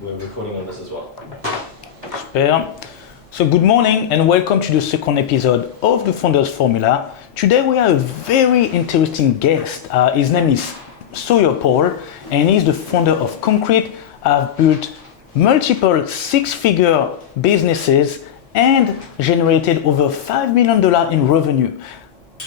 We're recording on this as well. Super. So good morning and welcome to the second episode of the Founders Formula. Today we have a very interesting guest. His name is Sawyer Paul and he's the founder of Concrete. I've built multiple six-figure businesses and generated over $5 million in revenue.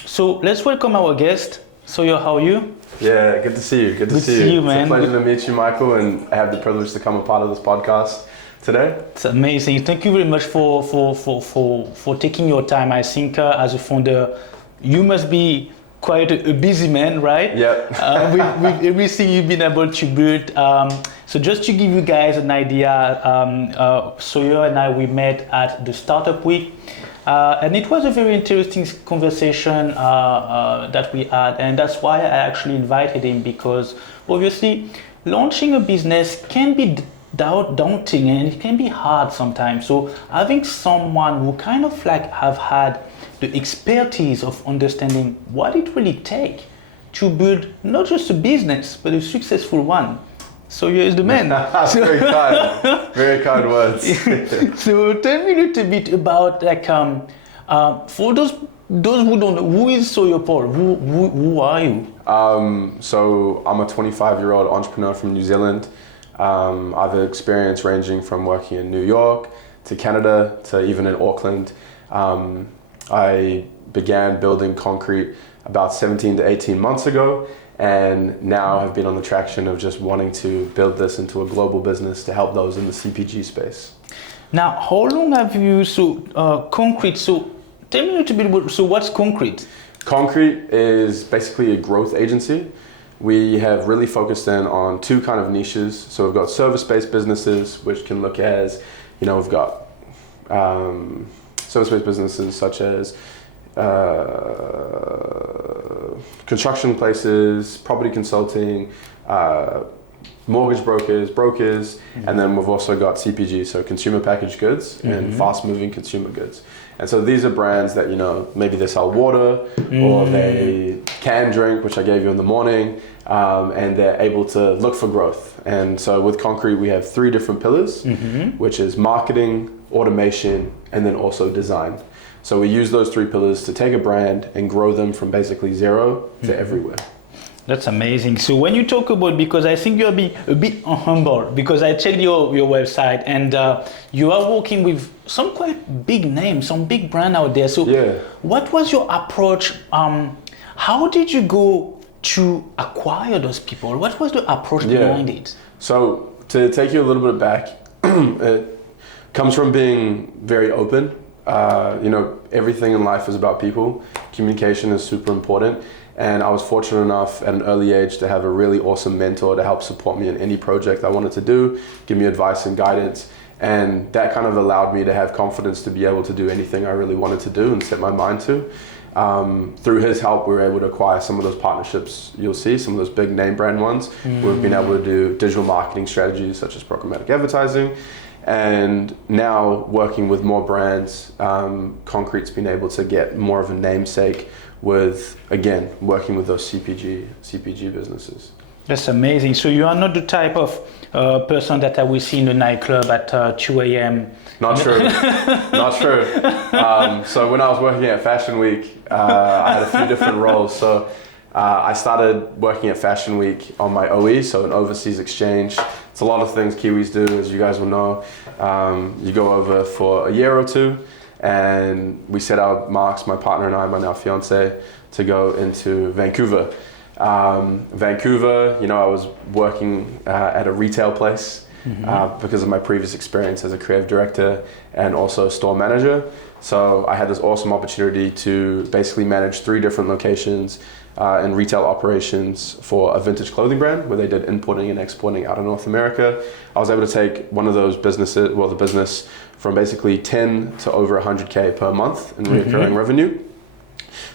So let's welcome our guest. Sawyer, how are you? Yeah, good to see you. Good to see you, man. It's a pleasure to meet you, Mickael, and I have the privilege to come a part of this podcast today. It's amazing. Thank you very much for taking your time. I think as a founder, you must be quite a busy man, right? Yeah. With everything you've been able to build. So just to give you guys an idea, Sawyer and I, we met at the Startup Week. And it was a very interesting conversation that we had, and that's why I actually invited him, because obviously launching a business can be daunting and it can be hard sometimes. So having someone who kind of like have had the expertise of understanding what it really takes to build not just a business but a successful one. So here's the man. Very kind. Very kind words. So tell me a little bit about for those who don't know, who is Sawyer Paul? Who are you? So I'm a 25-year-old entrepreneur from New Zealand. I've experience ranging from working in New York to Canada to even in Auckland. I began building Concrete about 17 to 18 months ago, and now have been on the traction of just wanting to build this into a global business to help those in the CPG space. Now, how long have you, Concrete, so tell me a little bit about, so what's Concrete? Concrete is basically a growth agency. We have really focused in on two kind of niches. So we've got service-based businesses, which can look as, we've got service-based businesses such as construction places, property consulting, mortgage brokers, mm-hmm. And then we've also got CPG, so consumer packaged goods mm-hmm. and fast moving consumer goods. And so these are brands that, maybe they sell water mm-hmm. or they can drink, which I gave you in the morning, and they're able to look for growth. And so with Concrete, we have three different pillars, mm-hmm. which is marketing, automation, and then also design. So we use those three pillars to take a brand and grow them from basically zero to mm-hmm. everywhere. That's amazing. So when you talk about, because I think you're a bit humble, because I checked your website and you are working with some quite big names, some big brand out there. So yeah. What was your approach? How did you go to acquire those people? What was the approach behind it? So to take you a little bit back, it comes from being very open. Everything in life is about people. Communication is super important. And I was fortunate enough at an early age to have a really awesome mentor to help support me in any project I wanted to do, give me advice and guidance. And that kind of allowed me to have confidence to be able to do anything I really wanted to do and set my mind to. Through his help, we were able to acquire some of those partnerships you'll see, some of those big name brand ones. We've been able to do digital marketing strategies such as programmatic advertising. And now working with more brands, Concrete's been able to get more of a namesake with, again, working with those CPG businesses. That's amazing. So you are not the type of person that I will see in a nightclub at 2 a.m. Not true. Not true. So when I was working at Fashion Week, I had a few different roles. So I started working at Fashion Week on my OE, so an overseas exchange. It's a lot of things Kiwis do, as you guys will know. You go over for a year or two, and we set our marks, my partner and I, my now fiance, to go into Vancouver. Vancouver, I was working at a retail place mm-hmm. Because of my previous experience as a creative director and also store manager. So I had this awesome opportunity to basically manage 3 different locations in retail operations for a vintage clothing brand where they did importing and exporting out of North America. I was able to take one of those businesses, the business, from basically 10 to over 100K per month in recurring mm-hmm. revenue.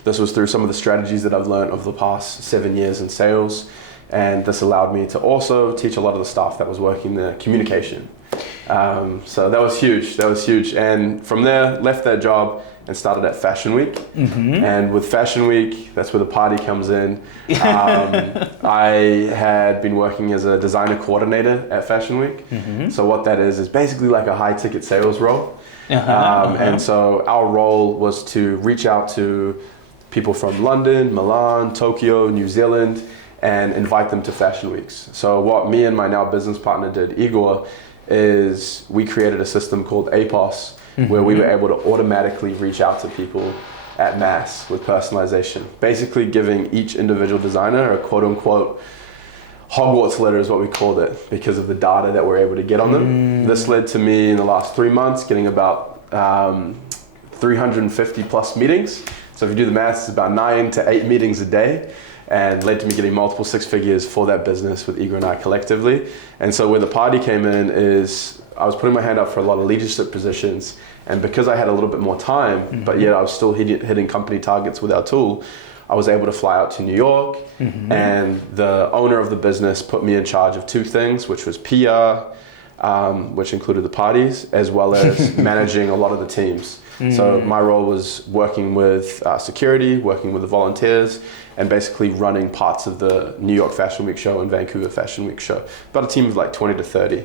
This was through some of the strategies that I've learned over the past 7 years in sales. And this allowed me to also teach a lot of the staff that was working the communication. So that was huge. That was huge. And from there, left that job and started at Fashion Week. Mm-hmm. And with Fashion Week, that's where the party comes in. I had been working as a designer coordinator at Fashion Week. Mm-hmm. So what that is basically like a high ticket sales role. And so our role was to reach out to people from London, Milan, Tokyo, New Zealand, and invite them to Fashion Weeks. So what me and my now business partner did, Igor, is we created a system called APOS, where we were able to automatically reach out to people at mass with personalization, basically giving each individual designer a quote unquote Hogwarts letter is what we called it, because of the data that we're able to get on them. This led to me in the last 3 months getting about 350 plus meetings. So if you do the maths, it's about 9 to 8 meetings a day, and led to me getting multiple six figures for that business with Igor and I collectively. And so where the party came in is I was putting my hand up for a lot of leadership positions, and because I had a little bit more time, but yet I was still hitting company targets with our tool, I was able to fly out to New York, and the owner of the business put me in charge of 2 things, which was PR, which included the parties, as well as managing a lot of the teams. So my role was working with security, working with the volunteers, and basically running parts of the New York Fashion Week show and Vancouver Fashion Week show. About a team of like 20 to 30.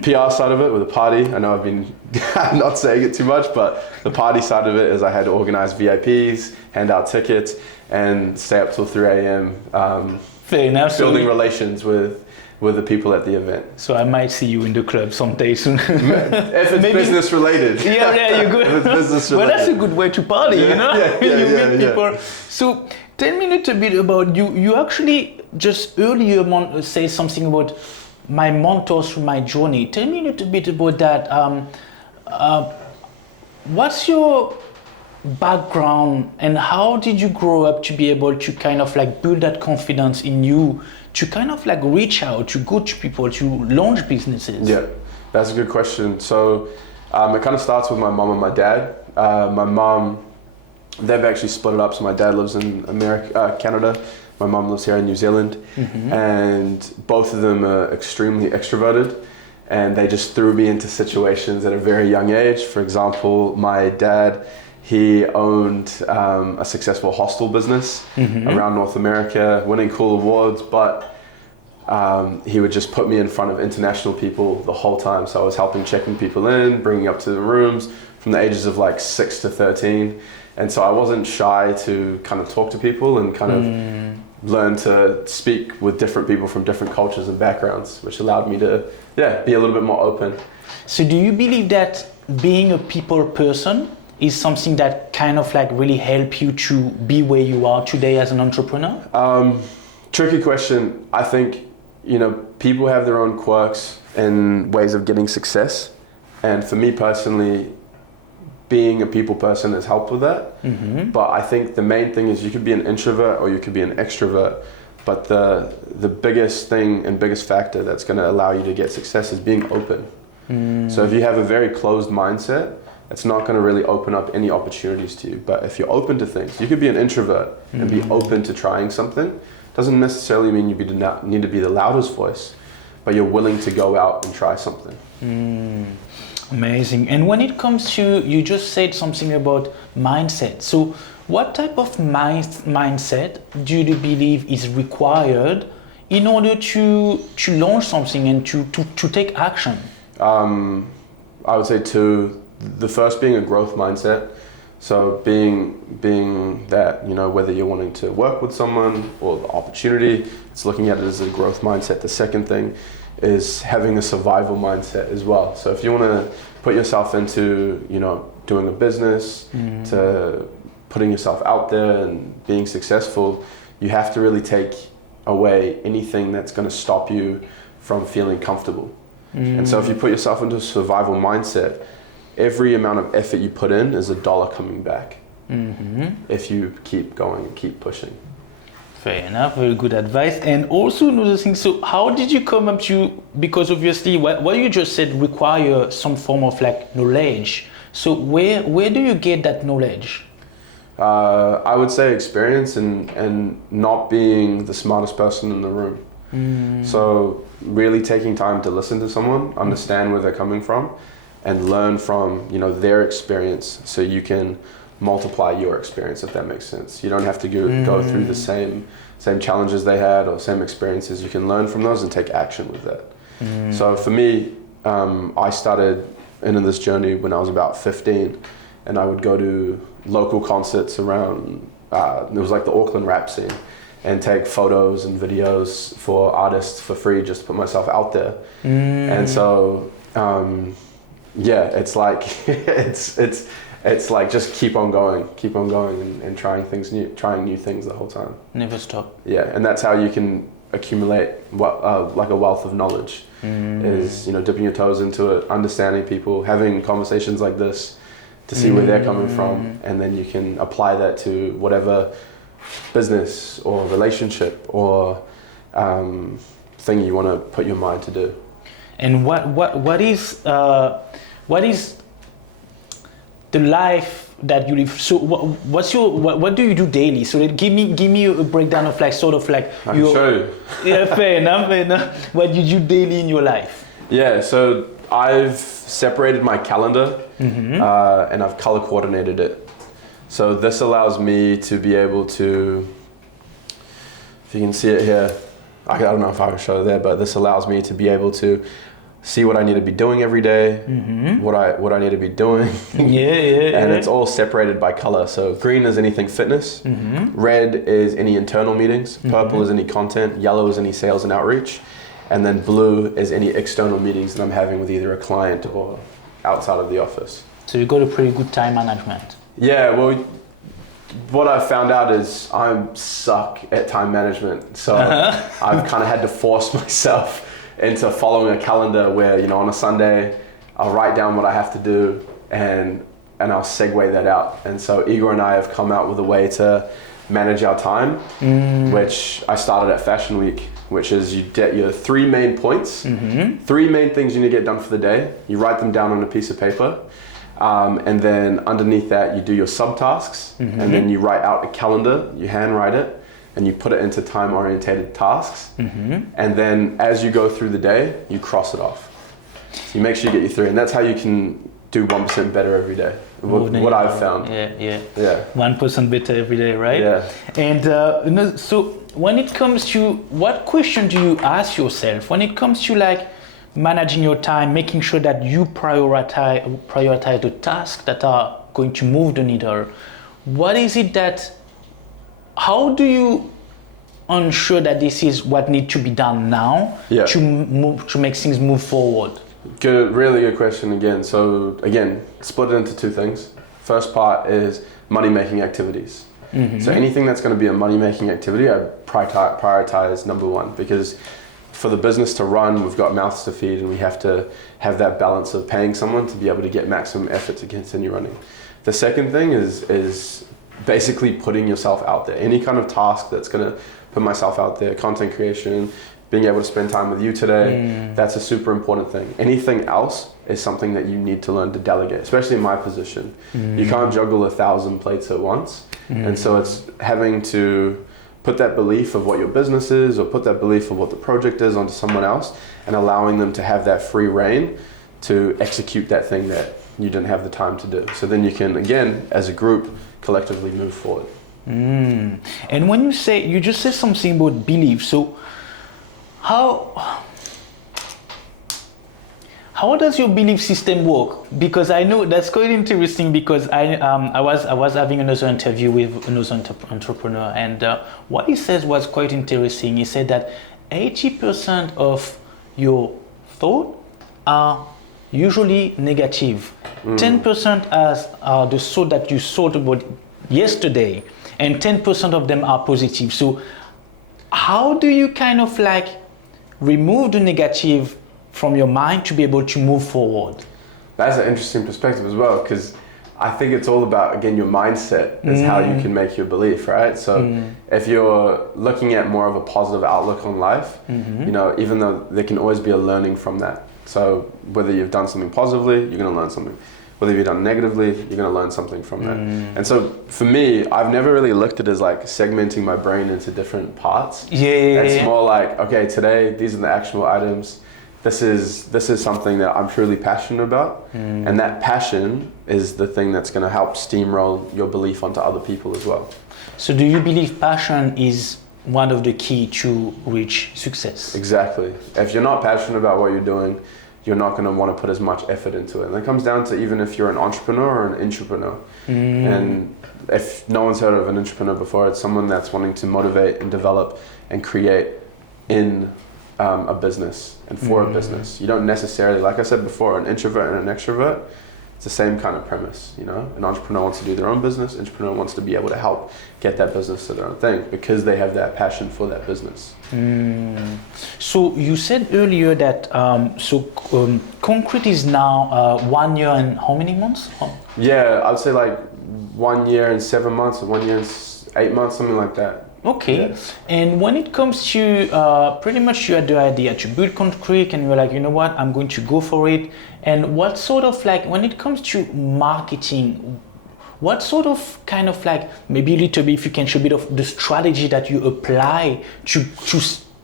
PR side of it with the party, I know I've been not saying it too much, but the party side of it is I had to organize VIPs, hand out tickets, and stay up till 3 a.m. Fair enough. Building relations with the people at the event. So I might see you in the club someday soon. If it's business related. Yeah, you're good. If it's business related. Well, that's a good way to party, you know? You meet people. So tell me a little bit about you. You actually just earlier say something about my mentors through my journey. Tell me a little bit about that. What's your background and how did you grow up to be able to kind of like build that confidence in you to kind of like reach out, to go to people, to launch businesses? Yeah, that's a good question. So it kind of starts with my mom and my dad. My mom, they've actually split it up. So my dad lives in Canada. My mom lives here in New Zealand. And both of them are extremely extroverted. And they just threw me into situations at a very young age. For example, my dad, he owned a successful hostel business around North America, winning cool awards, but he would just put me in front of international people the whole time. So I was helping checking people in, bringing up to the rooms from the ages of like 6 to 13. And so I wasn't shy to kind of talk to people and kind of learn to speak with different people from different cultures and backgrounds, which allowed me to, be a little bit more open. So do you believe that being a people person is something that kind of like really help you to be where you are today as an entrepreneur? Tricky question. I think, people have their own quirks and ways of getting success. And for me personally, being a people person has helped with that. But I think the main thing is you could be an introvert or you could be an extrovert. But the biggest thing and biggest factor that's going to allow you to get success is being open. So if you have a very closed mindset, it's not going to really open up any opportunities to you. But if you're open to things, you could be an introvert and be open to trying something. Doesn't necessarily mean you need to be the loudest voice, but you're willing to go out and try something. Amazing. And when it comes to, you just said something about mindset. So what type of mindset do you believe is required in order to launch something and to take action? I would say two. The first being a growth mindset. So being that, whether you're wanting to work with someone or the opportunity, it's looking at it as a growth mindset. The second thing is having a survival mindset as well. So if you want to put yourself into, doing a business, to putting yourself out there and being successful, you have to really take away anything that's going to stop you from feeling comfortable. And so if you put yourself into a survival mindset, every amount of effort you put in is $1 coming back if you keep going and keep pushing. Fair enough, very good advice. And also another thing, so how did you come up to, because obviously what you just said require some form of like knowledge. So where do you get that knowledge? I would say experience and not being the smartest person in the room. So really taking time to listen to someone, understand where they're coming from, and learn from, you know, their experience, so you can multiply your experience, if that makes sense. You don't have to go through the same challenges they had or same experiences. You can learn from those and take action with that. So for me, I started into this journey when I was about 15, and I would go to local concerts around, it was like the Auckland rap scene, and take photos and videos for artists for free, just to put myself out there. And so, yeah, it's like, it's like just keep on going and trying new things the whole time. Never stop. Yeah, and that's how you can accumulate like a wealth of knowledge, is, you know, dipping your toes into it, understanding people, having conversations like this to see where they're coming from, and then you can apply that to whatever business or relationship or thing you want to put your mind to do. And what is the life that you live? So what do you do daily? So give me a breakdown of like sort of like I can show you. Yeah, fair enough. What you do daily in your life? Yeah, so I've separated my calendar and I've color coordinated it. So this allows me to be able to, if you can see it here, I don't know if I will show it there, but this allows me to be able to see what I need to be doing every day, what I need to be doing. And it's all separated by color. So green is anything fitness, red is any internal meetings, purple is any content, yellow is any sales and outreach, and then blue is any external meetings that I'm having with either a client or outside of the office. So you got a pretty good time management. Yeah, well, what I've found out is I suck at time management. So I've kind of had to force myself into following a calendar where, you know, on a Sunday, I'll write down what I have to do and I'll segue that out. And so Igor and I have come out with a way to manage our time, which I started at Fashion Week, which is you get your 3 main points, 3 main things you need to get done for the day. You write them down on a piece of paper. And then underneath that, you do your subtasks, and then you write out a calendar, you handwrite it, and you put it into time-orientated tasks. And then as you go through the day, you cross it off. So you make sure you get your 3, and that's how you can do 1% better every day. What I've found. Yeah. 1% better every day, right? Yeah. And so when it comes to, what question do you ask yourself when it comes to like managing your time, making sure that you prioritize the tasks that are going to move the needle? What is it that, how do you ensure that this is what needs to be done now to make things move forward? Good, really good question again. So again, split it into 2 things. First part is money-making activities. So anything that's going to be a money-making activity, I prioritize number 1, because for the business to run, we've got mouths to feed, and we have to have that balance of paying someone to be able to get maximum effort to continue running. The second thing is basically putting yourself out there. Any kind of task that's going to put myself out there, content creation, being able to spend time with you today, that's a super important thing. Anything else is something that you need to learn to delegate, especially in my position. You can't juggle 1,000 plates at once. And so it's having to put that belief of what your business is, or put that belief of what the project is onto someone else, and allowing them to have that free reign to execute that thing that you didn't have the time to do. So then you can, again, as a group, collectively move forward. And when you just said something about belief, so how does your belief system work? Because I know that's quite interesting, because I was having another interview with another entrepreneur, and what he says was quite interesting. He said that 80% of your thoughts are usually negative. 10% are the thought that you thought about yesterday, and 10% of them are positive. So how do you kind of like remove the negative from your mind to be able to move forward? That's an interesting perspective as well, because I think it's all about, again, your mindset is how you can make your belief, right? So if you're looking at more of a positive outlook on life, you know, even though there can always be a learning from that. So whether you've done something positively, you're going to learn something. whether you've done negatively, you're going to learn something from that. And so for me, I've never really looked at it as like segmenting my brain into different parts. It's more like, okay, today these are the actionable items. This is something that I'm truly passionate about, and that passion is the thing that's going to help steamroll your belief onto other people as well. So do you believe passion is one of the key to reach success? Exactly. If you're not passionate about what you're doing, you're not going to want to put as much effort into it. And it comes down to even if you're an entrepreneur or an intrapreneur. And if no one's heard of an entrepreneur before, it's someone that's wanting to motivate and develop and create in a business and for a business. You don't necessarily, like I said before, an introvert and an extrovert, it's the same kind of premise, you know? An entrepreneur wants to do their own business, an entrepreneur wants to be able to help get that business to their own thing because they have that passion for that business. So you said earlier that Concrete is now 1 year and how many months? Yeah, I'd say like 1 year and 7 months or 1 year and 8 months, something like that. Okay. Yeah. And when it comes to pretty much you had the idea to build Concrete and you're like, you know what, I'm going to go for it. And what sort of like, when it comes to marketing, what sort of kind of like, maybe a little bit if you can show a bit of the strategy that you apply to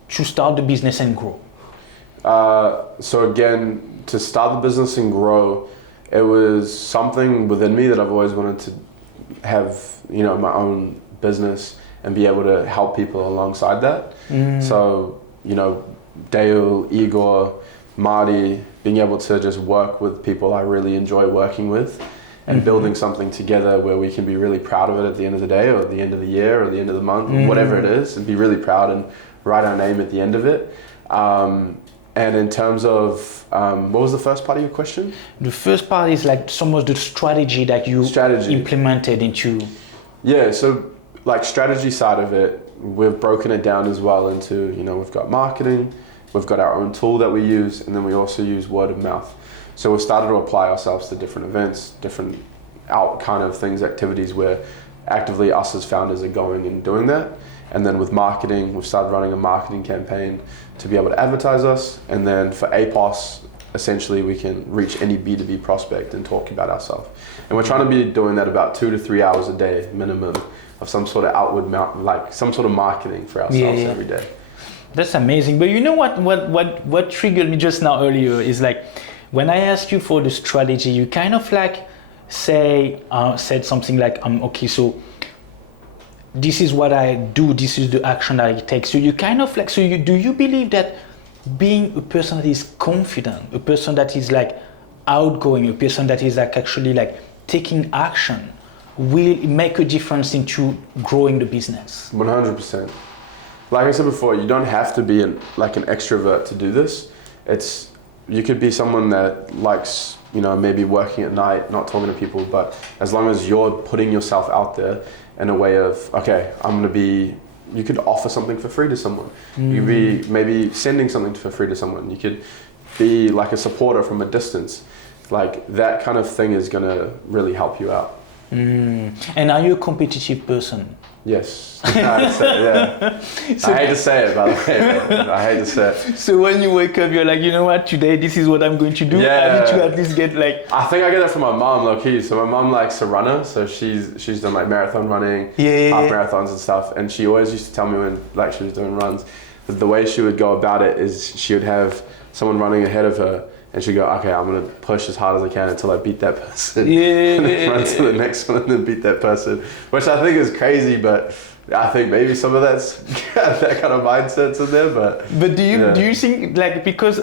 start the business and grow? So again, to start the business and grow, it was something within me that I've always wanted to have, you know, my own business and be able to help people alongside that. So, you know, Dale, Igor, Marty, being able to just work with people I really enjoy working with and building something together where we can be really proud of it at the end of the day or at the end of the year or the end of the month, whatever it is, and be really proud and write our name at the end of it. And in terms of, what was the first part of your question? The first part is like some of the strategy that you implemented into. Yeah, so like strategy side of it, we've broken it down as well into, you know, we've got marketing, we've got our own tool that we use, and then we also use word of mouth. So we've started to apply ourselves to different events, different out kind of things, activities where actively us as founders are going and doing that. And then with marketing, we've started running a marketing campaign to be able to advertise us. And then for APOS, essentially we can reach any B2B prospect and talk about ourselves. And we're trying to be doing that about 2 to 3 hours a day minimum of some sort of outward, like some sort of marketing for ourselves every day. That's amazing. But you know what triggered me just now earlier is like, when I asked you for the strategy, you kind of like said something like, okay, so this is what I do, this is the action that I take. So you kind of like, do you believe that being a person that is confident, a person that is like outgoing, a person that is like actually like taking action will make a difference into growing the business? 100%. Like I said before, you don't have to be an extrovert to do this. You could be someone that likes, you know, maybe working at night, not talking to people, but as long as you're putting yourself out there in a way of, okay, you could offer something for free to someone. You could be maybe sending something for free to someone. You could be like a supporter from a distance. Like that kind of thing is gonna really help you out. And are you a competitive person? Yes. Yeah. So, I hate to say it, by the way. I hate to say it. So when you wake up, you're like, you know what, today this is what I'm going to do. Yeah. I need to at least get like... I think I get that from my mom, low key. So my mom likes to runner, so she's done like marathon running, half marathons and stuff. And she always used to tell me when like she was doing runs, that the way she would go about it is she would have someone running ahead of her. And she'd go, okay, I'm gonna push as hard as I can until I beat that person. And then run to the next one and then beat that person. Which I think is crazy, but I think maybe some of that's that kind of mindset's in there. But do you think like, because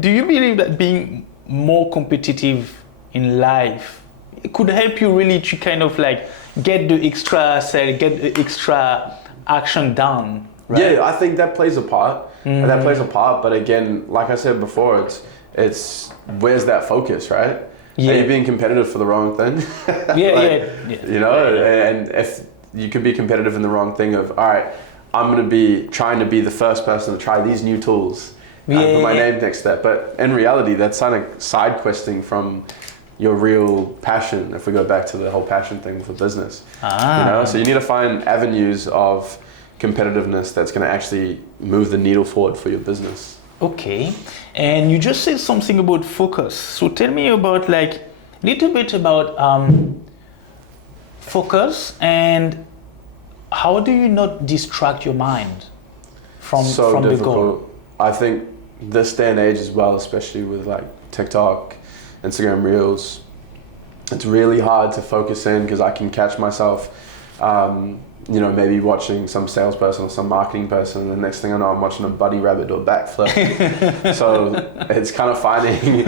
do you believe that being more competitive in life, it could help you really to kind of like get the extra action done, right? Yeah, I think that plays a part. That plays a part, but again, like I said before, it's where's that focus, right? Yeah. Are you being competitive for the wrong thing? You know, and if you could be competitive in the wrong thing of, all right, I'm going to be trying to be the first person to try these new tools. Put my name next to that. But in reality, that's kind of side questing from your real passion. If we go back to the whole passion thing with the business, you know, so you need to find avenues of competitiveness that's going to actually move the needle forward for your business. Okay, and you just said something about focus. So tell me about like little bit about focus and how do you not distract your mind from the goal? I think this day and age as well, especially with like TikTok, Instagram Reels, it's really hard to focus in because I can catch myself, maybe watching some salesperson or some marketing person, and the next thing I know, I'm watching a bunny rabbit do a backflip. So it's kind of finding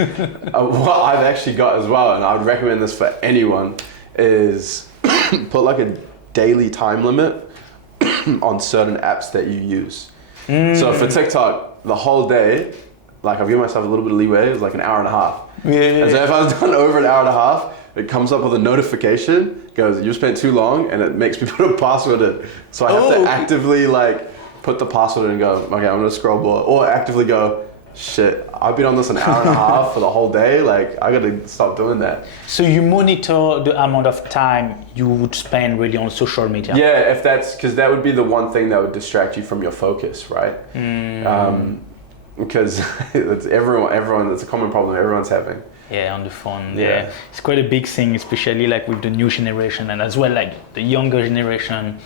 what I've actually got as well, and I would recommend this for anyone, is put like a daily time limit on certain apps that you use. So for TikTok, the whole day, like I've given myself a little bit of leeway, it was like an hour and a half. And so if I was done over an hour and a half, it comes up with a notification, goes, you spent too long, and it makes me put a password in. So I have to actively like put the password in and go, okay, I'm gonna scroll more, or actively go, shit, I've been on this an hour and a half for the whole day, like I gotta stop doing that. So you monitor the amount of time you would spend really on social media? Yeah, if that's, because that would be the one thing that would distract you from your focus, right? Because it's everyone, it's a common problem everyone's having. Yeah, on the phone. Yeah, it's quite a big thing, especially like with the new generation and as well like the younger generation.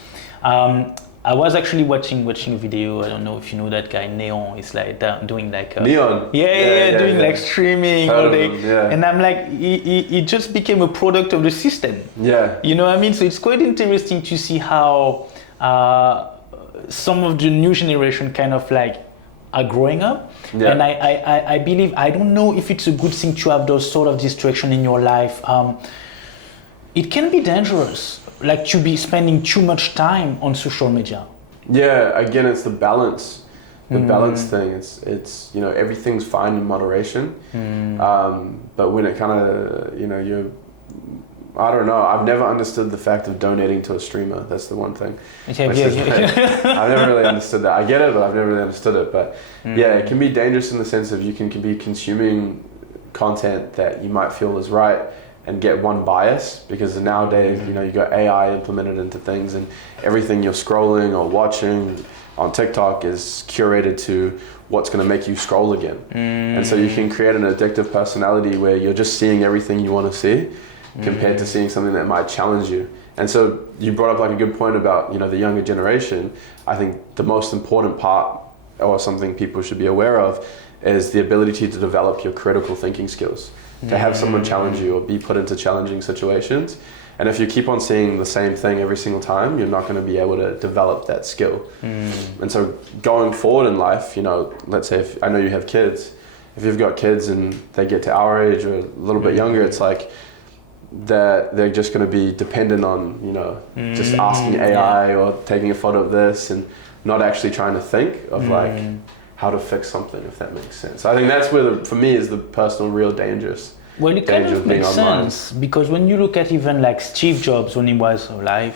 I was actually watching a video. I don't know if you know that guy Neon. It's like doing like Neon. Doing like streaming all day. Yeah. And I'm like, he just became a product of the system. Yeah. You know what I mean? So it's quite interesting to see how some of the new generation kind of like are growing up. Yeah. And I believe, I don't know if it's a good thing to have those sort of distraction in your life. It can be dangerous, like to be spending too much time on social media. Yeah, again, it's the balance. The balance thing. It's everything's fine in moderation. But when it kind of, I don't know. I've never understood the fact of donating to a streamer. That's the one thing. Yeah. I've never really understood that. I get it, but I've never really understood it. But yeah, it can be dangerous in the sense of you can be consuming content that you might feel is right and get one bias, because nowadays, you got AI implemented into things, and everything you're scrolling or watching on TikTok is curated to what's going to make you scroll again. And so you can create an addictive personality where you're just seeing everything you want to see, compared to seeing something that might challenge you. And so you brought up like a good point about, the younger generation. I think the most important part, or something people should be aware of, is the ability to develop your critical thinking skills. To have someone challenge you or be put into challenging situations. And if you keep on seeing the same thing every single time, you're not going to be able to develop that skill. And so going forward in life, let's say if I know you have kids, if you've got kids and they get to our age or a little bit younger, it's like that they're just going to be dependent on, just asking AI or taking a photo of this and not actually trying to think of like how to fix something, if that makes sense. I think that's where, for me, is the personal real dangerous. Well, it kind of makes sense, because when you look at even like Steve Jobs when he was alive,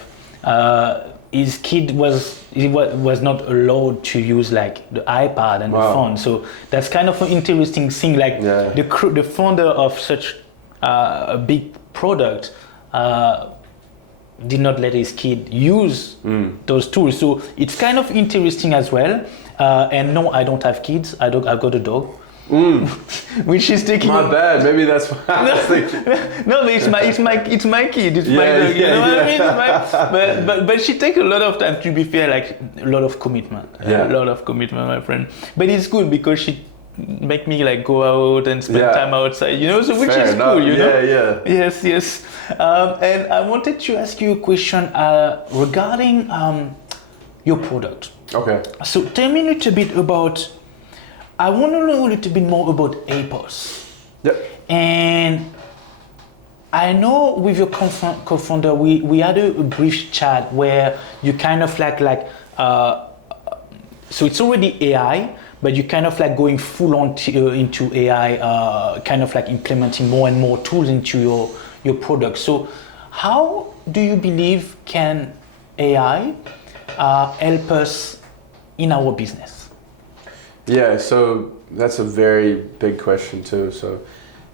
his kid was not allowed to use like the iPad and the phone. So that's kind of an interesting thing. Like the founder of such a big product did not let his kid use those tools. So it's kind of interesting as well. And no, I don't have kids. I've got a dog, which is taking. My bad. Maybe that's what I was thinking. No, but it's my kid. It's my dog. You know what I mean? But she takes a lot of time. To be fair, like a lot of commitment. A lot of commitment, my friend. But it's good because she make me like go out and spend time outside. So which is cool. Yeah. Yes. And I wanted to ask you a question regarding your product. Okay. So tell me a little bit about, I want to know a little bit more about APOS. Yep. And I know with your co-founder, we had a brief chat where you kind of like so it's already AI, but you kind of like going full on into AI, kind of like implementing more and more tools into your product. So how do you believe can AI help us in our business? Yeah, so that's a very big question too. So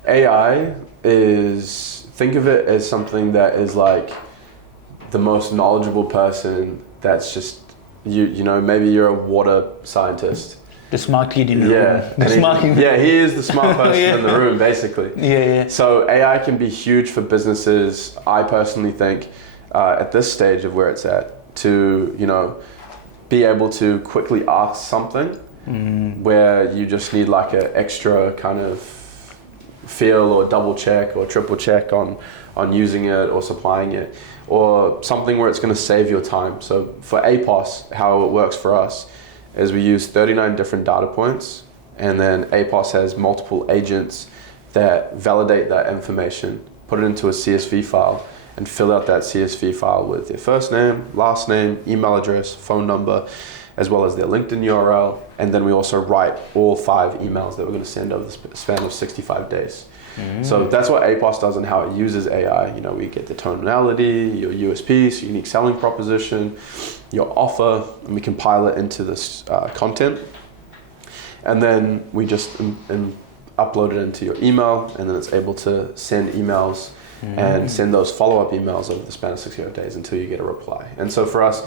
AI is, think of it as something that is like the most knowledgeable person that's just, maybe you're a water scientist The smart kid in the Yeah, room. The and smart kid. yeah, he is the smart person Yeah. in the room, basically. Yeah. So AI can be huge for businesses. I personally think at this stage of where it's at, to be able to quickly ask something where you just need like an extra kind of feel or double check or triple check on using it or supplying it, or something where it's going to save your time. So for APOS, how it works for us is we use 39 different data points, and then APOS has multiple agents that validate that information, put it into a CSV file, and fill out that CSV file with their first name, last name, email address, phone number, as well as their LinkedIn URL. And then we also write all 5 emails that we're going to send over the span of 65 days. So that's what APOS does and how it uses AI. We get the tonality, your USP, so unique selling proposition, your offer, and we compile it into this content. And then we just upload it into your email, and then it's able to send emails and send those follow-up emails over the span of 68 days until you get a reply. And so for us,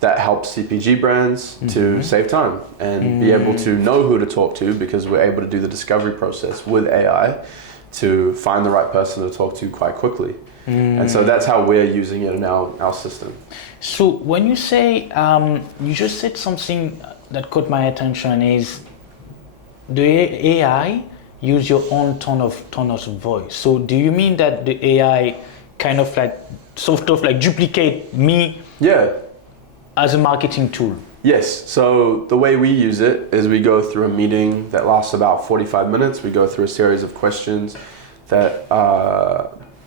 that helps CPG brands to save time and be able to know who to talk to, because we're able to do the discovery process with AI to find the right person to talk to quite quickly. And so that's how we're using it in our system. So when you say, you just said something that caught my attention is the AI use your own tone of voice. So do you mean that the AI kind of like sort of like duplicate me Yeah. as a marketing tool? Yes. So the way we use it is we go through a meeting that lasts about 45 minutes. We go through a series of questions that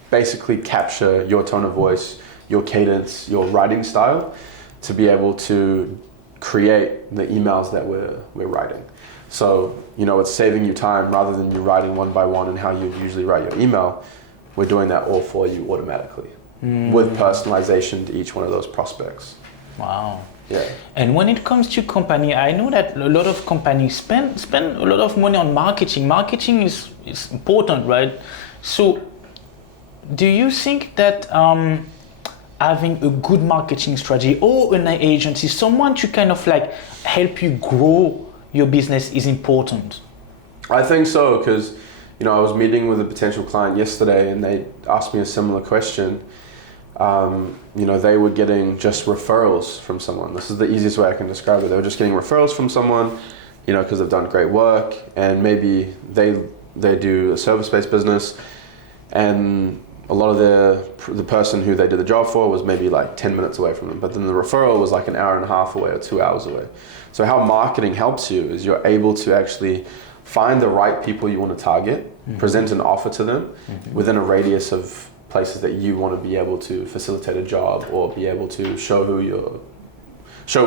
basically capture your tone of voice, your cadence, your writing style, to be able to create the emails that we're writing. So, it's saving you time rather than you writing one by one and how you usually write your email. We're doing that all for you automatically with personalization to each one of those prospects. Wow. Yeah. And when it comes to company, I know that a lot of companies spend a lot of money on marketing. Marketing is important, right? So do you think that having a good marketing strategy or an agency, someone to kind of like help you grow your business is important? I think so, because I was meeting with a potential client yesterday and they asked me a similar question. They were getting just referrals from someone. This is the easiest way I can describe it. They were just getting referrals from someone, because they've done great work, and maybe they do a service-based business, and a lot of the person who they did the job for was maybe like 10 minutes away from them, but then the referral was like an hour and a half away or 2 hours away. So how marketing helps you is you're able to actually find the right people you want to target, present an offer to them within a radius of places that you want to be able to facilitate a job or be able to show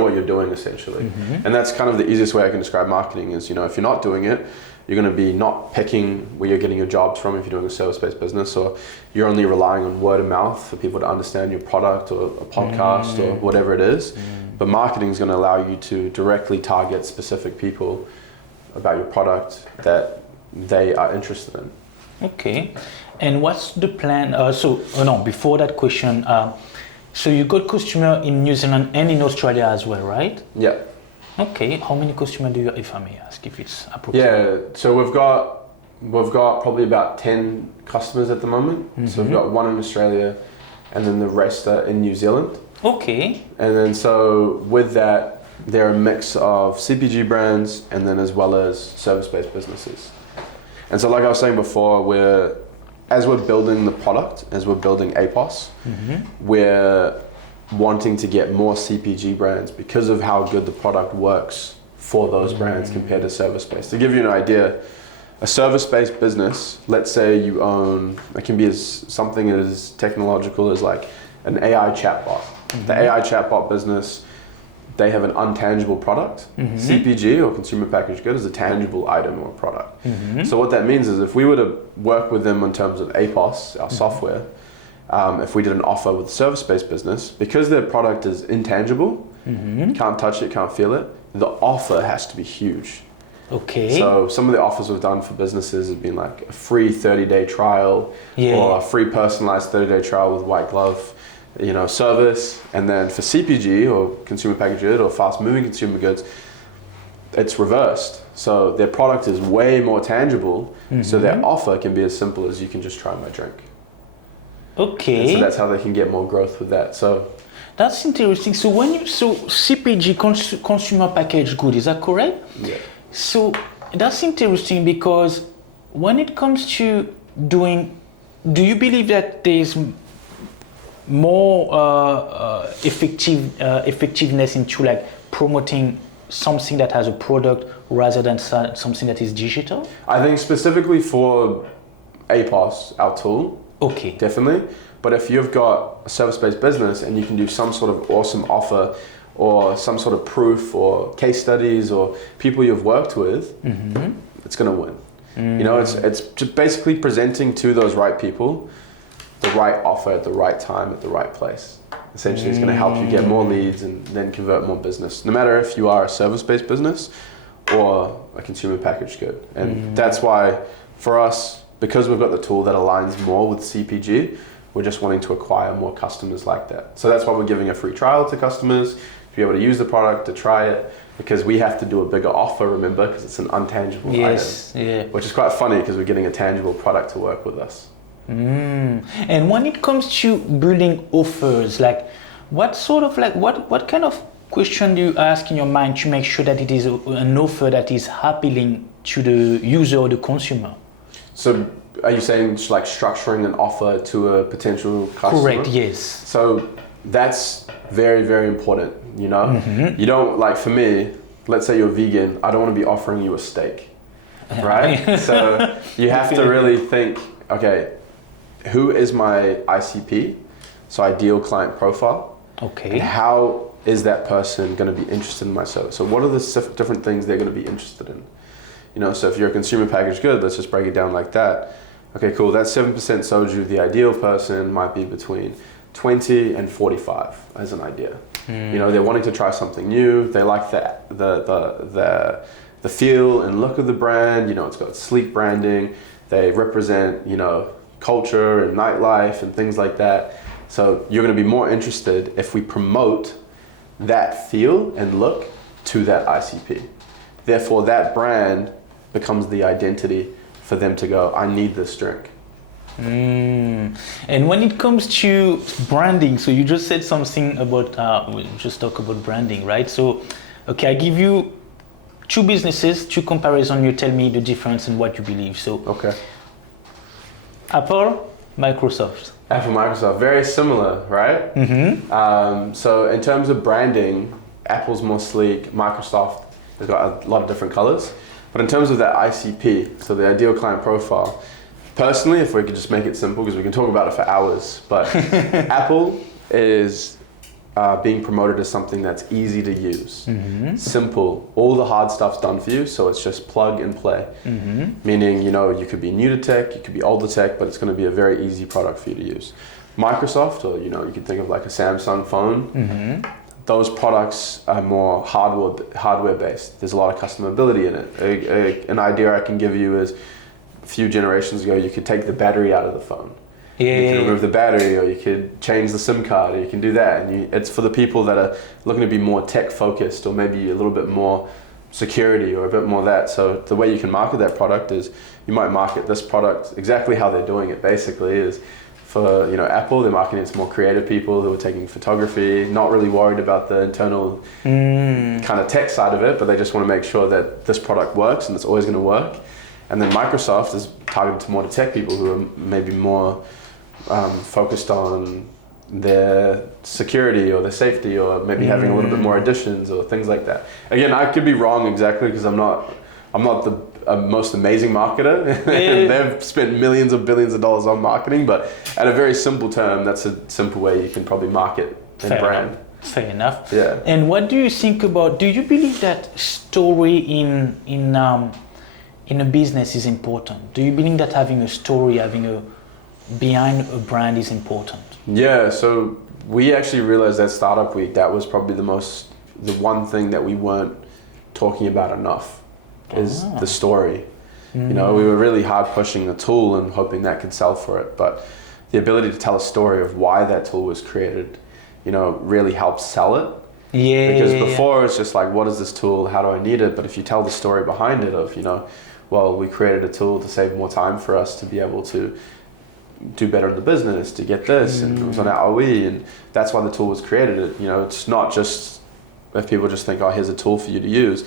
what you're doing, essentially. And that's kind of the easiest way I can describe marketing is, if you're not doing it, you're going to be not picking where you're getting your jobs from if you're doing a service-based business, or you're only relying on word of mouth for people to understand your product or a podcast or whatever it is. But marketing is going to allow you to directly target specific people about your product that they are interested in. Okay. And what's the plan? Before that question, so you got customer in New Zealand and in Australia as well, right? Yeah. Okay. How many customers do you have, if I may ask, if it's appropriate? Yeah. So we've got probably about 10 customers at the moment. So we've got one in Australia, and then the rest are in New Zealand. Okay. And then so with that, they're a mix of CPG brands and then as well as service-based businesses. And so like I was saying before, as we're building the product, as we're building APOS, we're wanting to get more CPG brands because of how good the product works for those brands compared to service-based. To give you an idea, a service-based business, let's say you own, it can be something as technological as like an AI chatbot. The AI chatbot business, they have an untangible product. CPG or consumer packaged good is a tangible item or product. So what that means is if we were to work with them in terms of APOS, our software, if we did an offer with a service-based business, because their product is intangible, can't touch it, can't feel it, the offer has to be huge. Okay. So some of the offers we've done for businesses have been like a free 30-day trial or a free personalized 30-day trial with white glove service. And then for CPG or consumer packaged good or fast moving consumer goods, it's reversed. So their product is way more tangible. So their offer can be as simple as you can just try my drink. Okay. And so that's how they can get more growth with that. So that's interesting. So CPG, consumer packaged good, is that correct? yeah. So that's interesting because when it comes to doing, do you believe that there's more effectiveness into like promoting something that has a product rather than something that is digital? I think specifically for APOS, our tool, Okay. definitely. But if you've got a service-based business and you can do some sort of awesome offer or some sort of proof or case studies or people you've worked with, it's going to win. You know, it's just basically presenting to those right people the right offer at the right time at the right place. Essentially, it's going to help you get more leads and then convert more business, no matter if you are a service-based business or a consumer packaged good. And that's why for us, because we've got the tool that aligns more with CPG, we're just wanting to acquire more customers like that. So that's why we're giving a free trial to customers to be able to use the product, to try it, because we have to do a bigger offer, remember, because it's an intangible item. Yeah. Which is quite funny because we're getting a tangible product to work with us. And when it comes to building offers, like what kind of question do you ask in your mind to make sure that it is an offer that is appealing to the user or the consumer? So are you saying like structuring an offer to a potential customer? Correct, yes. So that's very, very important, you know? You don't, like for me, let's say you're vegan, I don't want to be offering you a steak, right? So you have to really think, okay, who is my ICP? So ideal client profile. Okay. And how is that person going to be interested in my service? So what are the different things they're going to be interested in? You know, so if you're a consumer packaged good, let's just break it down like that. Okay, cool. That 7% soju, the ideal person might be between 20 and 45 as an idea. You know, they're wanting to try something new. They like the feel and look of the brand. You know, it's got sleek branding. They represent, you know, culture and nightlife and things like that. So you're going to be more interested if we promote that feel and look to that ICP. Therefore, that brand becomes the identity for them to go, I need this drink. And when it comes to branding, so you just said something about, we just talk about branding, right? So, okay, I give you two businesses, two comparison, you tell me the difference and what you believe. So, Okay. Apple, Microsoft. Apple, Microsoft, very similar, right? So in terms of branding, Apple's more sleek, Microsoft has got a lot of different colors. But in terms of that ICP, so the ideal client profile, personally, if we could just make it simple, because we can talk about it for hours, but Apple is being promoted as something that's easy to use, simple, all the hard stuff's done for you, so it's just plug and play. Meaning, you know, you could be new to tech, you could be old to tech, but it's going to be a very easy product for you to use. Microsoft, or you know, you could think of like a Samsung phone, those products are more hardware based. There's a lot of customability in it. An idea I can give you is a few generations ago, you could take the battery out of the phone. You can remove the battery, or you could change the SIM card, or you can do that. And it's for the people that are looking to be more tech focused, or maybe a little bit more security, or a bit more that. So the way you can market that product is you might market this product exactly how they're doing it. Basically, is for, you know, Apple, they're marketing it to more creative people who are taking photography, not really worried about the internal kind of tech side of it, but they just want to make sure that this product works and it's always going to work. And then Microsoft is targeted to more to tech people who are maybe more focused on their security or their safety, or maybe having a little bit more additions or things like that. Again, I could be wrong exactly because I'm not the most amazing marketer. They've spent millions of billions of dollars on marketing, but at a very simple term, that's a simple way you can probably market and brand. Fair enough. Yeah. And what do you think about? Do you believe that story in a business is important? Do you believe that having a story, behind a brand is important? Yeah, so we actually realized that startup week, that was probably the one thing that we weren't talking about enough is the story. You know, we were really hard pushing the tool and hoping that could sell for it, but the ability to tell a story of why that tool was created, you know, really helps sell it. Yeah. Because before it's just like, what is this tool? How do I need it? But if you tell the story behind it of, well, we created a tool to save more time for us to be able to do better in the business, to get this, and it was on our OE, and that's why the tool was created. It's not just, if people just think, oh, here's a tool for you to use,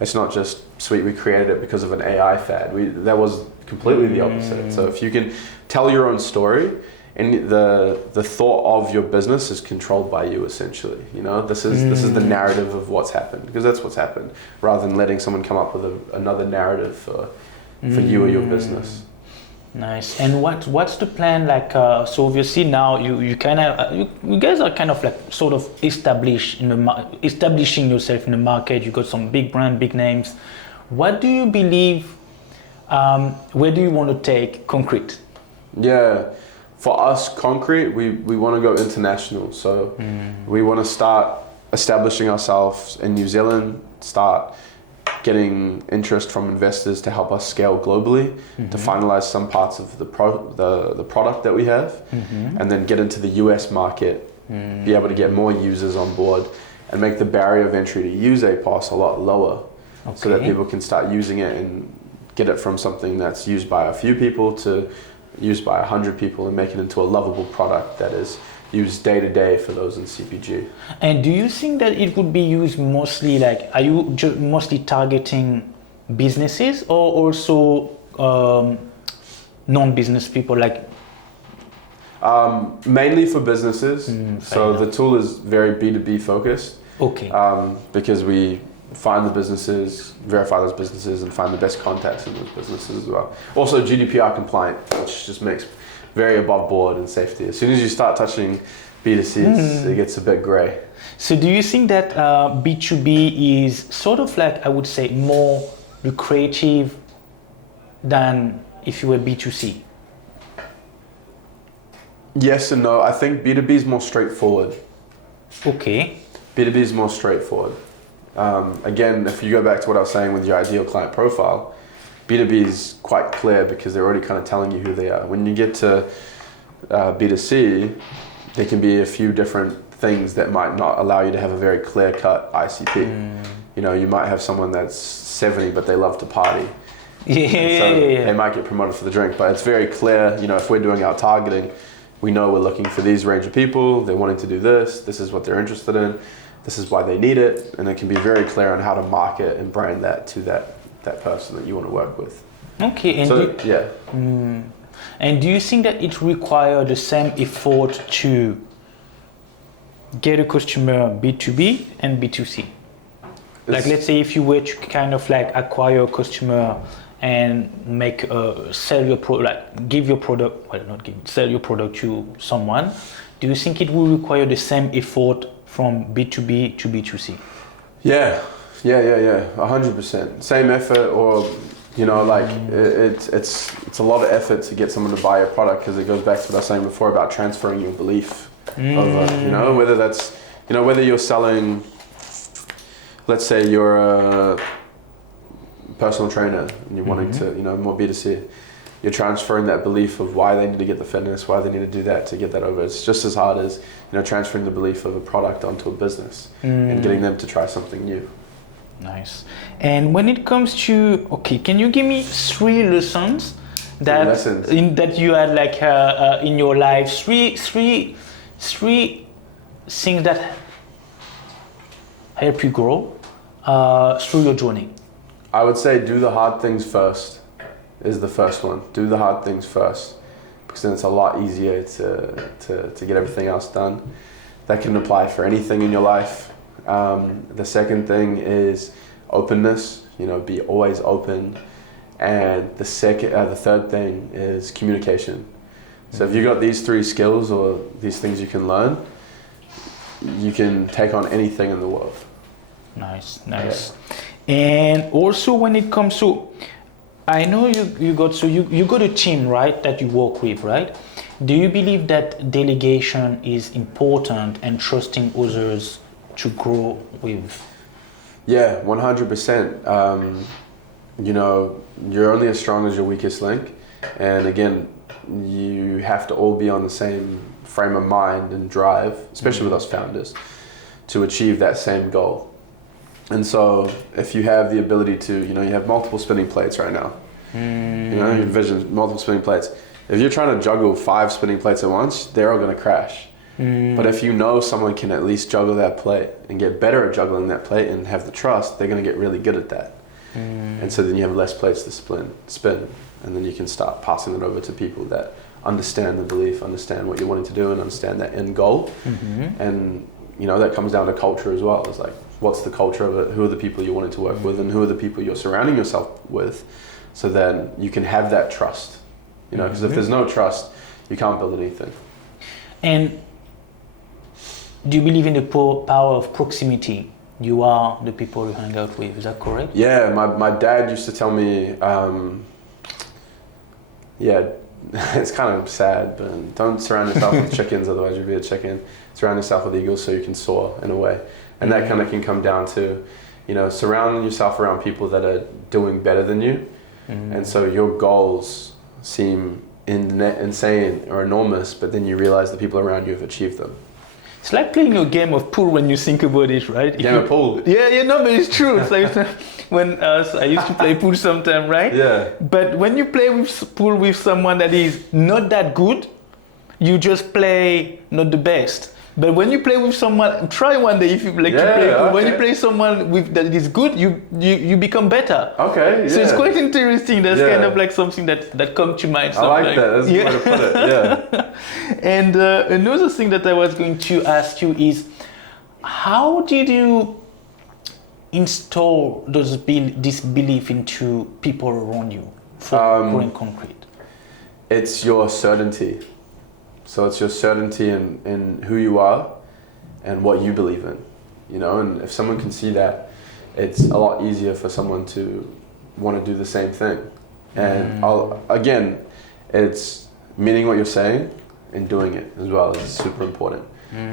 it's not just, sweet, we created it because of an AI fad. That was completely the opposite. So if you can tell your own story, and the thought of your business is controlled by you, essentially. This is the narrative of what's happened, because that's what's happened, rather than letting someone come up with another narrative for you or your business. Nice. And what's the plan? Like, so obviously now you guys are kind of like sort of establishing yourself in the market. You got some big brand, big names. What do you believe? Where do you want to take Concrete? Yeah. For us, Concrete, we want to go international. So we want to start establishing ourselves in New Zealand, start getting interest from investors to help us scale globally, to finalize some parts of the product that we have, and then get into the US market, be able to get more users on board, and make the barrier of entry to use APOS a lot lower, so that people can start using it and get it from something that's used by a few people to used by 100 people, and make it into a lovable product that is used day to day for those in CPG. And do you think that it would be used mostly, like, are you just mostly targeting businesses or also non-business people, like? Mainly for businesses. So enough. the tool is very B2B focused. Okay. Because we find the businesses, verify those businesses, and find the best contacts in those businesses as well. Also GDPR compliant, which just makes very above board and safety. As soon as you start touching B2C, it gets a bit gray. So do you think that B2B is sort of like, I would say, more lucrative than if you were B2C? Yes and no. I think B2B is more straightforward. Okay. B2B is more straightforward. Again, if you go back to what I was saying with your ideal client profile, B2B is quite clear because they're already kind of telling you who they are. When you get to B2C, there can be a few different things that might not allow you to have a very clear-cut ICP. You might have someone that's 70, but they love to party. They might get promoted for the drink, but it's very clear, if we're doing our targeting, we know we're looking for these range of people, they're wanting to do this is what they're interested in, this is why they need it, and it can be very clear on how to market and brand that to that person that you want to work with. Okay, and and do you think that it requires the same effort to get a customer B2B and B2C? Like, let's say if you were to kind of like acquire a customer and make sell your product, give your product, well, not give, sell your product to someone, do you think it will require the same effort from B2B to B2C? Yeah, 100%. Same effort, or it's a lot of effort to get someone to buy your product, because it goes back to what I was saying before about transferring your belief over, whether that's, whether you're selling, let's say you're a personal trainer and you're wanting to, more B2C, you're transferring that belief of why they need to get the fitness, why they need to do that to get that over. It's just as hard as, transferring the belief of a product onto a business and getting them to try something new. Nice. And when it comes to, can you give me 3 lessons that you had like in your life? Three things that help you grow through your journey. I would say do the hard things first is the first one. Do the hard things first, because then it's a lot easier to get everything else done. That can apply for anything in your life. The second thing is openness, be always open. And the third thing is communication. So if you got these 3 skills or these things you can learn, you can take on anything in the world. Nice. Yeah. And also when it comes to, I know you got a team, right, that you work with, right? Do you believe that delegation is important and trusting others to grow with? Yeah, 100%. You're only as strong as your weakest link. And again, you have to all be on the same frame of mind and drive, especially with us founders. to achieve that same goal. And so if you have the ability to, you have multiple spinning plates right now. You envision multiple spinning plates. If you're trying to juggle 5 spinning plates at once, they're all going to crash. But if you know someone can at least juggle that plate and get better at juggling that plate and have the trust, they're going to get really good at that. And so then you have less plates to spin, and then you can start passing it over to people that understand the belief, understand what you're wanting to do, and understand that end goal. And that comes down to culture as well. It's like, what's the culture of it? Who are the people you're wanting to work with, and who are the people you're surrounding yourself with, so then you can have that trust. Because if there's no trust, you can't build anything. And do you believe in the power of proximity? You are the people you hang out with, is that correct? Yeah, my dad used to tell me, it's kind of sad, but don't surround yourself with chickens, otherwise you'll be a chicken. Surround yourself with eagles so you can soar, in a way. And that kind of can come down to, surrounding yourself around people that are doing better than you. And so your goals seem insane or enormous, but then you realize the people around you have achieved them. It's like playing a game of pool when you think about it, right? Game of pool? Yeah, no, but it's true. It's like when I used to play pool sometime, right? Yeah. But when you play pool with someone that is not that good, you just play not the best. But when you play with someone, try one day if you like to play pool. Okay. When you play someone that is good, you become better. Okay, yeah. So it's quite interesting. That's kind of like something that comes to mind. I like that. That's a way to put it. Yeah. And another thing that I was going to ask you is, how did you install this belief into people around you for growing concrete? It's your certainty. So it's your certainty in who you are and what you believe in, and if someone can see that, it's a lot easier for someone to want to do the same thing. And again, it's meaning what you're saying and doing it as well is super important.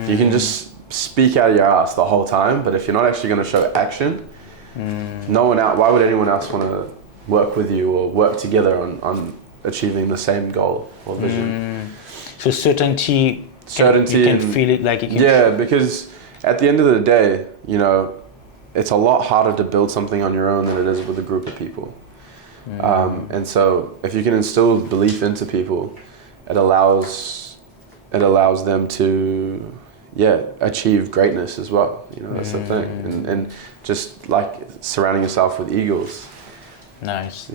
You can just speak out of your ass the whole time, but if you're not actually going to show action, why would anyone else want to work with you or work together on achieving the same goal or vision? So certainty, you can feel it like you can. Yeah, because at the end of the day, it's a lot harder to build something on your own than it is with a group of people. And so if you can instill belief into people, it allows them to achieve greatness as well. That's the thing. And just like surrounding yourself with eagles. Nice.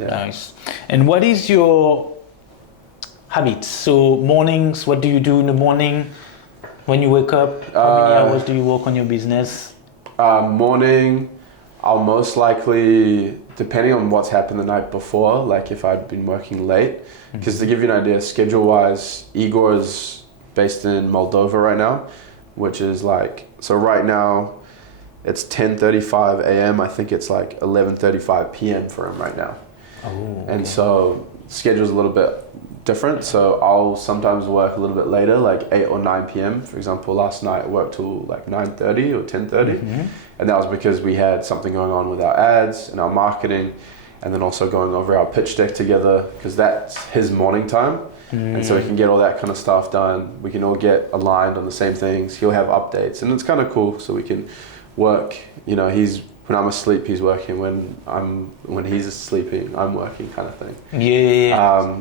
And what is your habits? So mornings, what do you do in the morning when you wake up? How many hours do you work on your business? Morning, I'll most likely, depending on what's happened the night before, like if I'd been working late, because to give you an idea, schedule-wise, Igor is based in Moldova right now, which is so right now it's 10:35 a.m. I think it's like 11:35 p.m. for him right now. And so schedule's a little bit different, so I'll sometimes work a little bit later, like 8 or 9 p.m. For example, last night I worked till like 9:30 or 10:30, and that was because we had something going on with our ads and our marketing, and then also going over our pitch deck together, because that's his morning time. And so we can get all that kind of stuff done. We can all get aligned on the same things. He'll have updates, and it's kind of cool, so we can work, when I'm asleep, he's working. When he's sleeping, I'm working, kind of thing.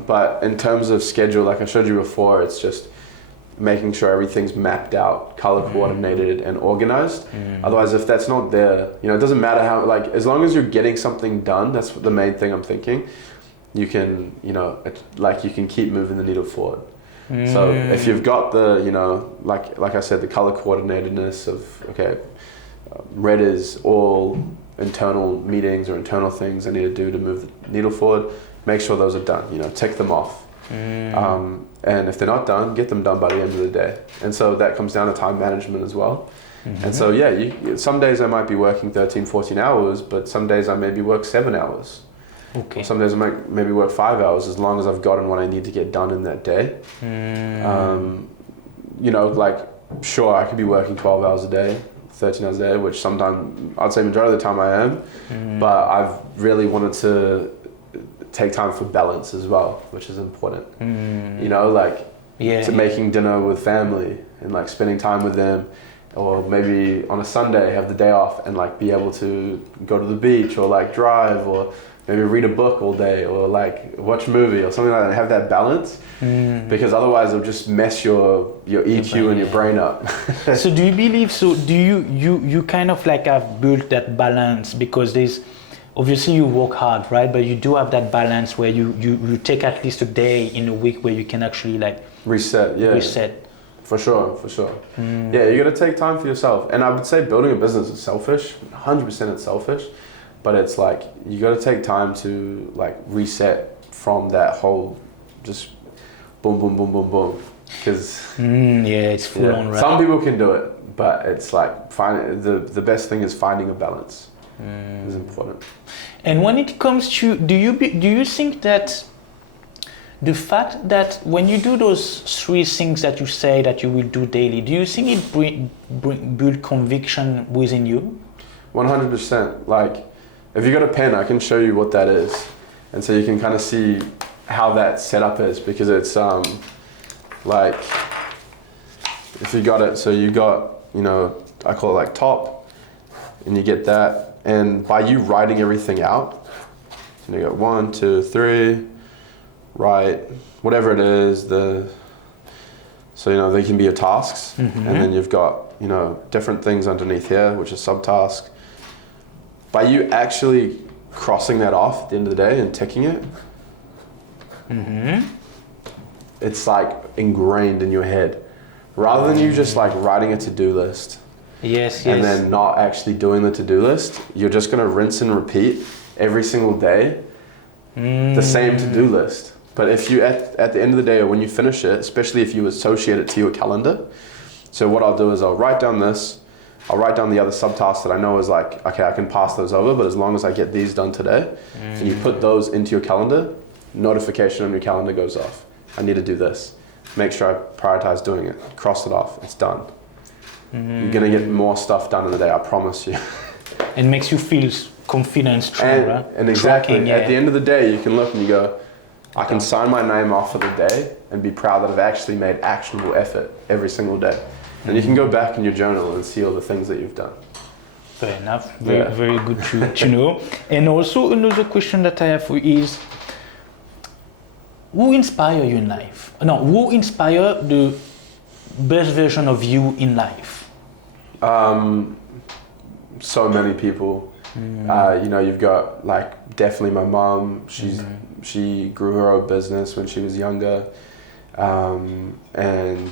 But in terms of schedule, like I showed you before, it's just making sure everything's mapped out, color coordinated, and organized. Otherwise, if that's not there, it doesn't matter how. As long as you're getting something done, that's the main thing I'm thinking. You can, you can keep moving the needle forward. So if you've got the, like I said, the color coordinatedness of red is all internal meetings or internal things I need to do to move the needle forward. Make sure those are done, tick them off. And if they're not done, get them done by the end of the day. And so that comes down to time management as well. And so, some days I might be working 13, 14 hours, but some days I maybe work 7 hours. Okay. Some days I might maybe work 5 hours, as long as I've gotten what I need to get done in that day. Sure, I could be working 12 hours a day, 13 hours a day, which sometimes, I'd say majority of the time I am, but I've really wanted to take time for balance as well, which is important. To making dinner with family and spending time with them, or maybe on a Sunday have the day off and like be able to go to the beach or like drive or maybe read a book all day or like watch a movie or something like that and have that balance, because otherwise it'll just mess your EQ and your brain up. So do you believe, do you kind of like have built that balance, because there's obviously you work hard, right? But you do have that balance where you take at least a day in a week where you can actually like reset. For sure. Yeah, you got to take time for yourself. And I would say building a business is selfish. 100% it's selfish. But it's like, you got to take time to like reset from that whole just boom, boom, boom, boom, boom. Because it's full on, right? Some people can do it, but it's like the best thing is finding a balance. Is important. And when it comes to, do you think that the fact that when you do those 3 things that you say that you will do daily, do you think it build conviction within you? 100%. Like, if you got a pen, I can show you what that is, and so you can kind of see how that setup is, because it's like, if you got it, so you got, you know, I call it like top, and you get that, and by you writing everything out, so you got 1, 2, 3, write whatever it is, so you know they can be your tasks, and then you've got, you know, different things underneath here, which is subtasks. By you actually crossing that off at the end of the day and ticking it, it's like ingrained in your head, rather than you just like writing a to-do list. Yes. And then not actually doing the to-do list. You're just gonna rinse and repeat every single day the same to-do list. But if you at the end of the day, or when you finish it, especially if you associate it to your calendar, so what I'll do is I'll write down this, I'll write down the other subtasks that I know is like, okay, I can pass those over, but as long as I get these done today, and you put those into your calendar, notification on your calendar goes off. I need to do this. Make sure I prioritize doing it. Cross it off. It's done. You're gonna get more stuff done in the day, I promise you. It makes you feel confident, strong, right? And exactly, at the end of the day, you can look and you go, I can sign my name off for the day and be proud that I've actually made actionable effort every single day. And you can go back in your journal and see all the things that you've done. Fair enough. Very good to know. And also another question that I have for you is, who inspire you in life? No, who inspire the best version of you in life? So many people. You know, you've got like definitely my mom. She grew her own business when she was younger, and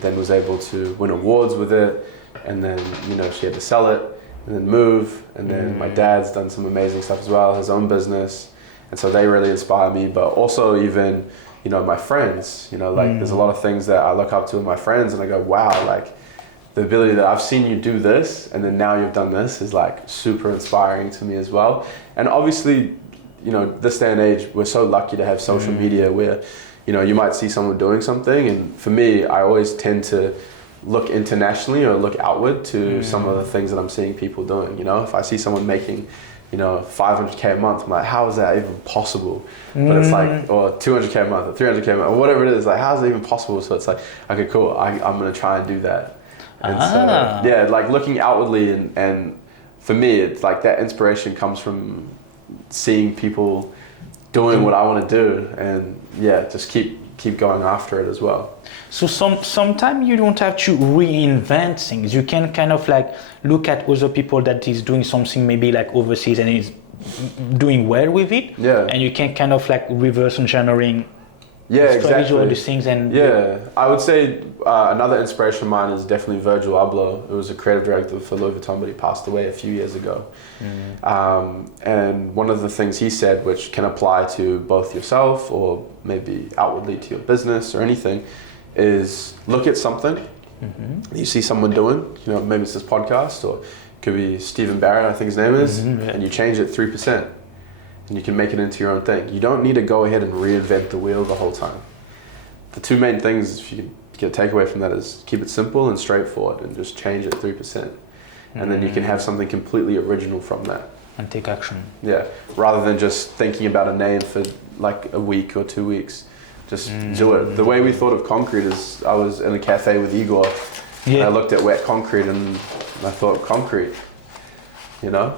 then was able to win awards with it. And then, you know, she had to sell it and then move. And then my dad's done some amazing stuff as well, his own business. And so they really inspire me. But also even, you know, my friends, you know, like there's a lot of things that I look up to in my friends and I go, wow, like the ability that I've seen you do this and then now you've done this is like super inspiring to me as well. And obviously, you know, this day and age, we're so lucky to have social media where, you know, you might see someone doing something. And for me, I always tend to look internationally or look outward to some of the things that I'm seeing people doing. You know, if I see someone making, you know, 500K a month, I'm like, how is that even possible? But it's like, or 200K a month or 300K a month or whatever it is, like, how is it even possible? So it's like, okay, cool, I'm gonna try and do that. And so, yeah, like looking outwardly and for me, it's like that inspiration comes from seeing people doing what I want to do and yeah, just keep going after it as well. So sometimes you don't have to reinvent things. You can kind of like look at other people that is doing something maybe like overseas and is doing well with it. Yeah. And you can kind of like reverse engineering. Yeah, exactly. All these things and yeah, I would say another inspiration of mine is definitely Virgil Abloh. It was a creative director for Louis Vuitton, but he passed away a few years ago. And one of the things he said, which can apply to both yourself or maybe outwardly to your business or anything, is look at something you see someone doing. You know, maybe it's this podcast or it could be Stephen Barrett, I think his name is, and you change it 3%. And you can make it into your own thing. You don't need to go ahead and reinvent the wheel the whole time. The two main things, if you get a takeaway from that, is keep it simple and straightforward and just change it 3%. And then you can have something completely original from that. And take action. Yeah, rather than just thinking about a name for like a week or 2 weeks. Just do it. The way we thought of concrete is I was in a cafe with Igor And Yeah. I looked at wet concrete and I thought concrete, you know?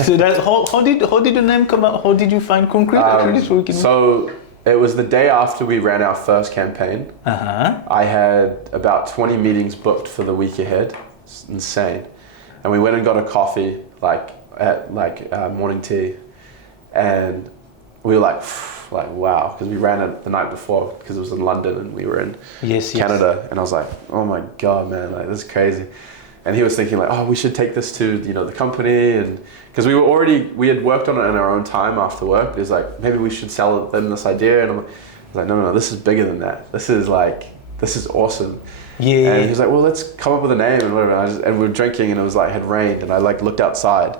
So that's how did the name come out? How did you find concrete actually? So we can. So it was the day after we ran our first campaign. Uh-huh. I had about 20 meetings booked for the week ahead. It's insane. And we went and got a coffee, at morning tea. And we were like wow, because we ran it the night before because it was in London and we were in Canada. And I was like, oh my God, man, like this is crazy. And he was thinking like, oh, we should take this to, the company. And because we had worked on it in our own time after work. But he was like, maybe we should sell them this idea. And I was like, no, this is bigger than that. This is awesome. Yeah. And he was like, well, let's come up with a name and whatever. And we were drinking and it was like, had rained. And I looked outside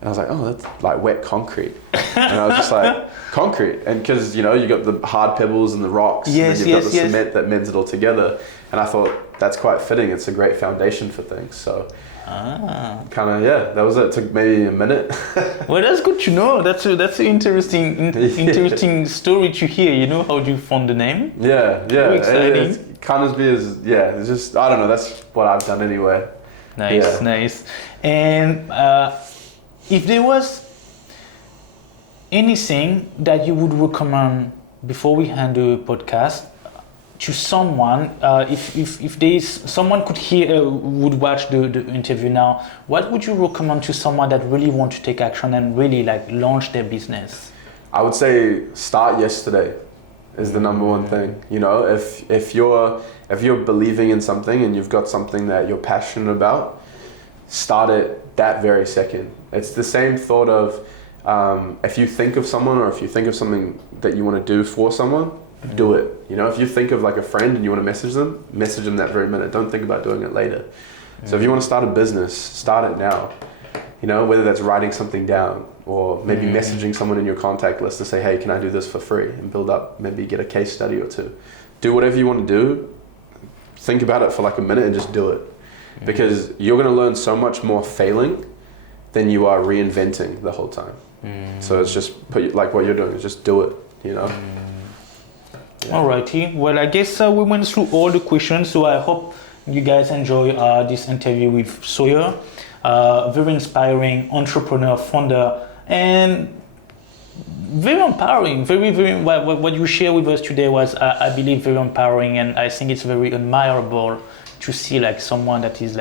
and I was like, oh, that's like wet concrete. And I was just like, concrete. And because, you got the hard pebbles and the rocks. Yes, and then you've got the yes. cement that mends it all together. And I thought that's quite fitting. It's a great foundation for things. So that was it. It took maybe a minute. Well, that's good to know. That's an interesting story to hear. How do you found the name? Yeah. Very exciting. It's just, I don't know. That's what I've done anyway. Nice. And if there was anything that you would recommend before we end the podcast to someone, if there is someone would watch the interview now, what would you recommend to someone that really want to take action and really launch their business? I would say start yesterday is the number one thing. If you're believing in something and you've got something that you're passionate about, start it that very second. It's the same thought of if you think of someone or if you think of something that you want to do for someone, do it. If you think of a friend and you want to message them that very minute. Don't think about doing it later. So if you want to start a business, start it now. Whether that's writing something down or maybe messaging someone in your contact list to say, hey, can I do this for free, and build up, maybe get a case study or two. Do whatever you want to do. Think about it for a minute and just do it. Because you're going to learn so much more failing than you are reinventing the whole time. So it's just what you're doing is just do it, Yeah. Alrighty. Well, I guess we went through all the questions, so I hope you guys enjoy this interview with Sawyer. Very inspiring entrepreneur, founder, and very empowering. Very, very. What you share with us today was, I believe, very empowering, and I think it's very admirable to see someone that is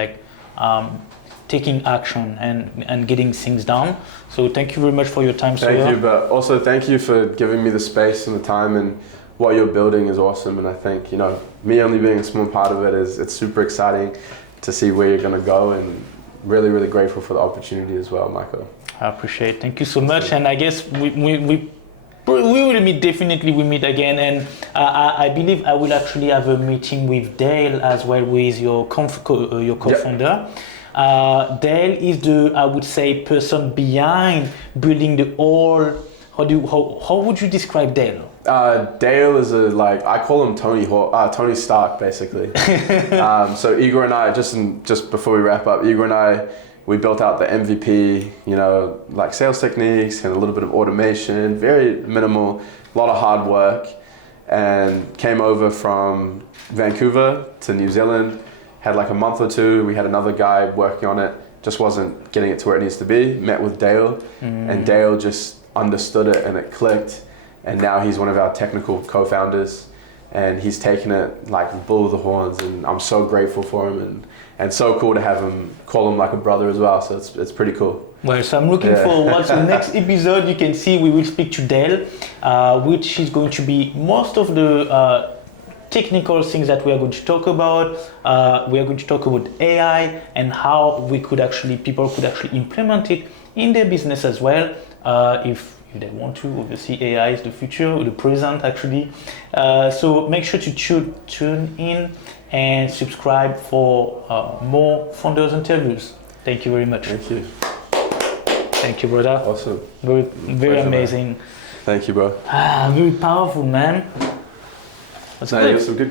taking action and getting things done. So thank you very much for your time, Sawyer. Thank you, but also thank you for giving me the space and the time, and what you're building is awesome. And I think, me only being a small part of it it's super exciting to see where you're going to go, and really, really grateful for the opportunity as well, Mickael. I appreciate it. Thank you so much. And I guess we will meet, definitely we meet again. And I believe I will actually have a meeting with Dale as well, with your co-founder. Yep. Dale is I would say, person behind building the whole, how would you describe Dale? Dale is I call him Tony Stark, basically. So Igor and I, just before we wrap up, Igor and I, we built out the MVP, sales techniques and a little bit of automation, very minimal, a lot of hard work, and came over from Vancouver to New Zealand, had a month or two. We had another guy working on it, just wasn't getting it to where it needs to be. Met with Dale, and Dale just understood it and it clicked. And now he's one of our technical co-founders, and he's taken it bull with the horns, and I'm so grateful for him, and so cool to have him, call him a brother as well. So it's pretty cool. Well, so I'm looking forward to the next episode. You can see we will speak to Dale, which is going to be most of the technical things that we are going to talk about. We are going to talk about AI and how people could actually implement it in their business as well, if they want to. Obviously, AI is the future, or the present actually. So make sure to tune in and subscribe for more founders interviews. Thank you very much. Thank you. Thank you, brother. Awesome. Very Pleasure, amazing. Man. Thank you, bro. Very powerful, man. That's good. You have some good